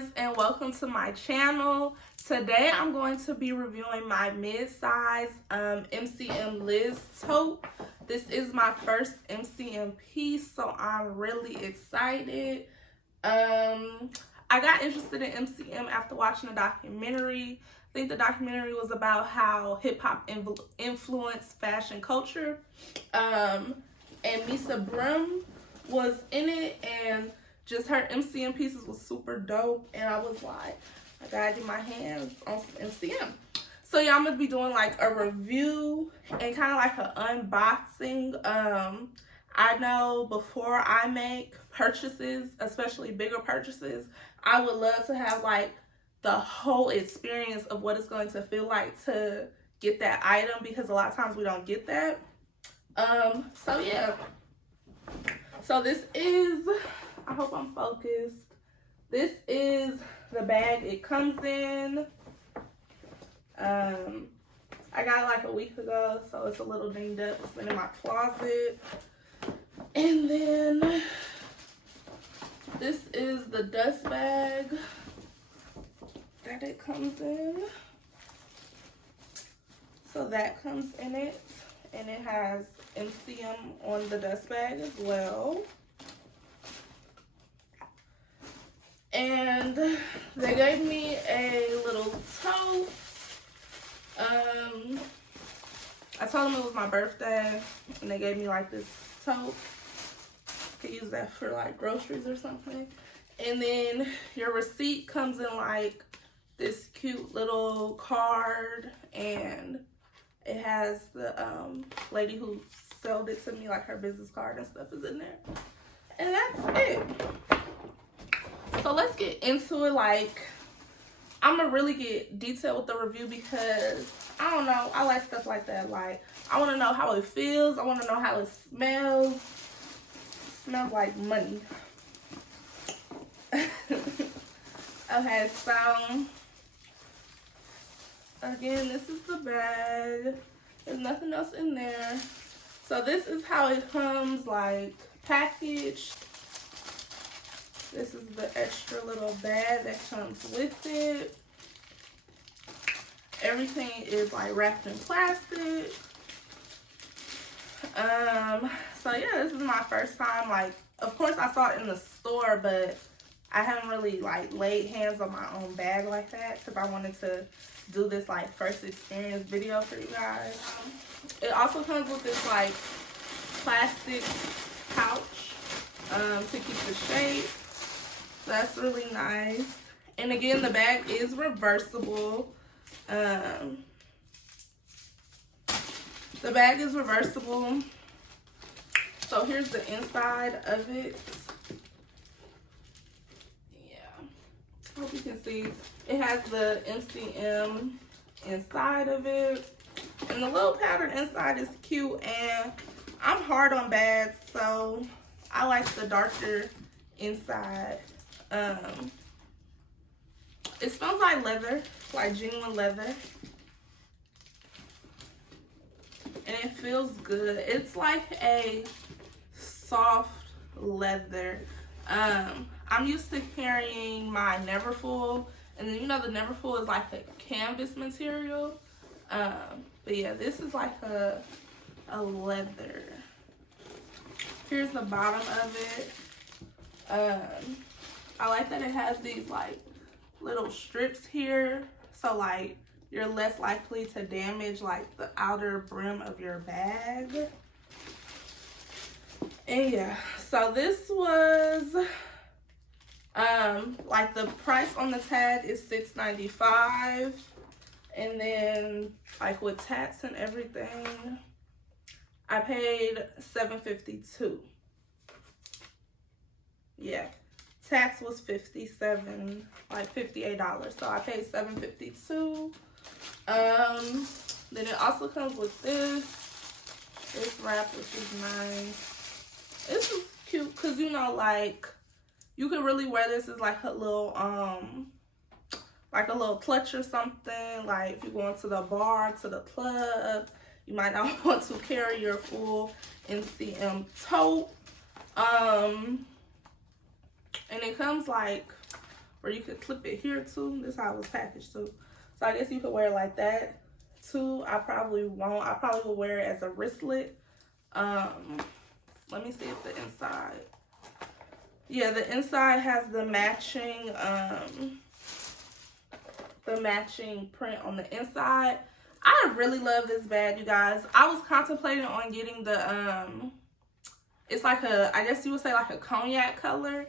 guys, and welcome to my channel. Today I'm going to be reviewing my mid-size MCM Liz tote. This is my first MCM piece, so I'm really excited. I got interested in MCM after watching a documentary. I think the documentary was about how hip-hop influenced fashion culture. And Misa Brim was in it, and just her MCM pieces was super dope, and I was like, I gotta get my hands on some MCM. So yeah, I'm gonna be doing like a review and kind of like an unboxing. I know before I make purchases, especially bigger purchases, I would love to have like the whole experience of what it's going to feel like to get that item, because a lot of times we don't get that. So yeah. So this is, I hope I'm focused. This is the bag it comes in. I got it like a week ago, so it's a little dinged up. It's been in my closet. And then this is the dust bag that it comes in. So that comes in it, and it has MCM on the dust bag as well. And they gave me a little tote. I told them it was my birthday, and they gave me like this tote. Could use that for like groceries or something. And then your receipt comes in like this cute little card, and it has the lady who sold it to me, like her business card and stuff is in there. And that's it. So let's get into it. Like, I'm gonna really get detailed with the review because I don't know, I like stuff like that. Like, I want to know how it feels. I want to know how it smells. It smells like money. Okay, so again, this is the bag. There's nothing else in there. So this is how it comes, like, packaged. This is the extra little bag that comes with it. Everything is like wrapped in plastic. So yeah, this is my first time. Like, of course I saw it in the store, but I haven't really like laid hands on my own bag like that because I wanted to do this like first experience video for you guys. It also comes with this like plastic pouch to keep the shape. So that's really nice. And again, the bag is reversible. The bag is reversible. So here's the inside of it. I hope you can see. It has the MCM inside of it. And the little pattern inside is cute. And I'm hard on bags, so I like the darker inside. It smells like leather, like genuine leather. And it feels good. It's like a soft leather. I'm used to carrying my Neverfull, and then you know the Neverfull is like a canvas material. But yeah, this is like a leather. Here's the bottom of it. I like that it has these like little strips here, so like you're less likely to damage like the outer brim of your bag. And yeah, so this was like the price on the tag is $6.95, and then like with tax and everything I paid $7.52. Yeah, tax was $57, like $58, so I paid $7.52. Then it also comes with this wrap, which is nice. This is cute because, you know, like you could really wear this as like a little clutch or something. Like if you're going to the bar, to the club, you might not want to carry your full MCM tote. And it comes like or you could clip it here too. This is how it was packaged too. So I guess you could wear it like that too. I probably won't. I probably will wear it as a wristlet. Let me see if the inside. Yeah, the inside has the matching print on the inside. I really love this bag, you guys. I was contemplating on getting the it's like a, I guess you would say like a cognac color.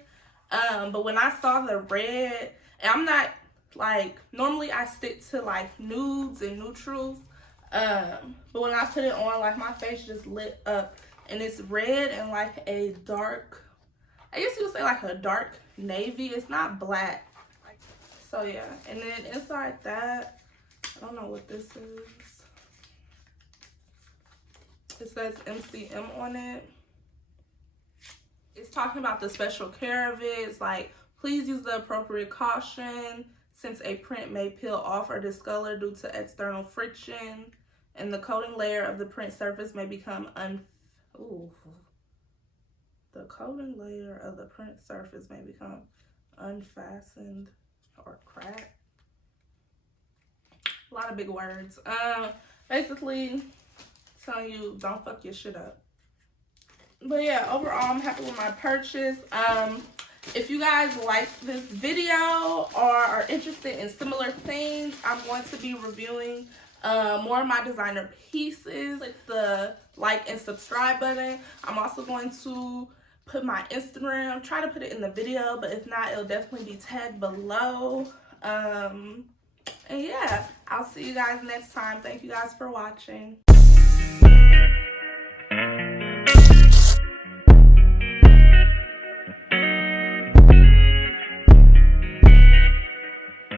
But when I saw the red, and I'm not like, normally I stick to like nudes and neutrals. But when I put it on, like my face just lit up, and it's red and like a dark, I guess you would say like a dark navy. It's not black. So yeah, and then inside that, I don't know what this is. It says MCM on it. It's talking about the special care of it. It's like, please use the appropriate caution since a print may peel off or discolor due to external friction, and the coating layer of the print surface may become the coating layer of the print surface may become unfastened or cracked. A lot of big words. Basically telling you don't fuck your shit up. But yeah, overall I'm happy with my purchase. If you guys like this video or are interested in similar things, I'm going to be reviewing more of my designer pieces. Click the like and subscribe button. I'm also going to put my Instagram, try to put it in the video, but if not, it'll definitely be tagged below. And yeah, I'll see you guys next time. Thank you guys for watching.